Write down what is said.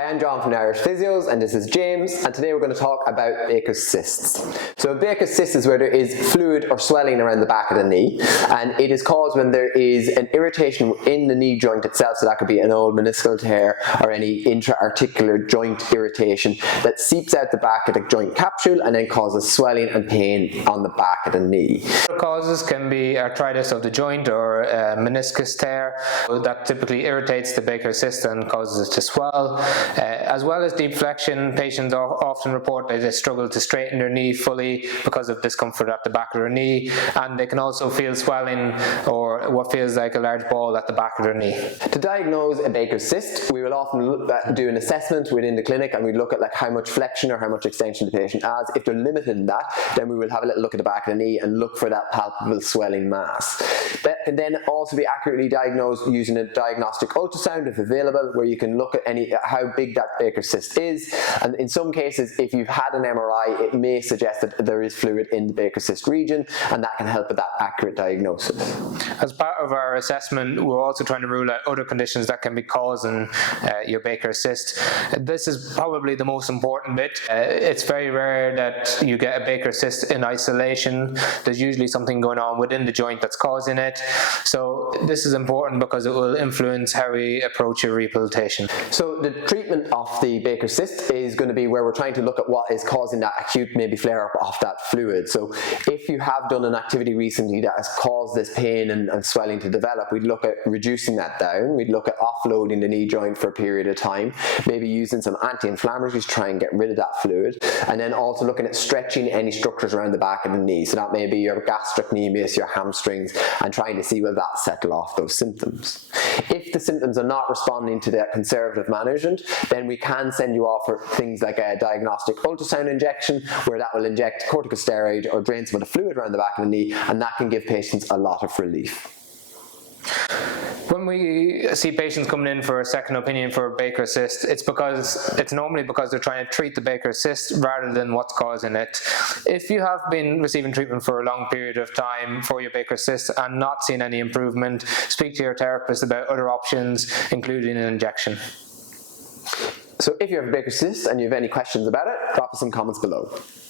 Hi, I'm John from the Irish Physios, and this is James, and today we're going to talk about Bakers cysts. So a Bakers cyst is where there is fluid or swelling around the back of the knee, and it is caused when there is an irritation in the knee joint itself, so that could be an old meniscal tear or any intra-articular joint irritation that seeps out the back of the joint capsule and then causes swelling and pain on the back of the knee. The causes can be arthritis of the joint or meniscus tear that typically irritates the Bakers cyst and causes it to swell. As well as deep flexion, patients often report that they struggle to straighten their knee fully because of discomfort at the back of their knee, and they can also feel swelling or what feels like a large ball at the back of their knee. To diagnose a Bakers cyst, we will often do an assessment within the clinic, and we look at how much flexion or how much extension the patient has. If they're limited in that, then we will have a little look at the back of the knee and look for that palpable swelling mass. That can then also be accurately diagnosed using a diagnostic ultrasound if available, where you can look at how big that Bakers cyst is, and in some cases if you've had an MRI it may suggest that there is fluid in the Bakers cyst region, and that can help with that accurate diagnosis. As part of our assessment, we're also trying to rule out other conditions that can be causing your Bakers cyst. This is probably the most important bit. It's very rare that you get a Bakers cyst in isolation. There's usually something going on within the joint that's causing it. So this is important because it will influence how we approach your rehabilitation. So the treatment of the Bakers cyst is going to be where we're trying to look at what is causing that acute maybe flare-up of that fluid. So if you have done an activity recently that has caused this pain and swelling to develop, we'd look at reducing that down. We'd look at offloading the knee joint for a period of time, maybe using some anti-inflammatories to try and get rid of that fluid, and then also looking at stretching any structures around the back of the knee. So that may be your gastrocnemius, your hamstrings, and trying to see will that settle off those symptoms. If the symptoms are not responding to that conservative management, then we can send you off for things like a diagnostic ultrasound injection, where that will inject corticosteroid or drain some of the fluid around the back of the knee, and that can give patients a lot of relief. When we see patients coming in for a second opinion for a Bakers cyst, it's normally because they're trying to treat the Bakers cyst rather than what's causing it. If you have been receiving treatment for a long period of time for your Bakers cyst and not seen any improvement, speak to your therapist about other options, including an injection. So if you have a Bakers cyst and you have any questions about it, drop us some comments below.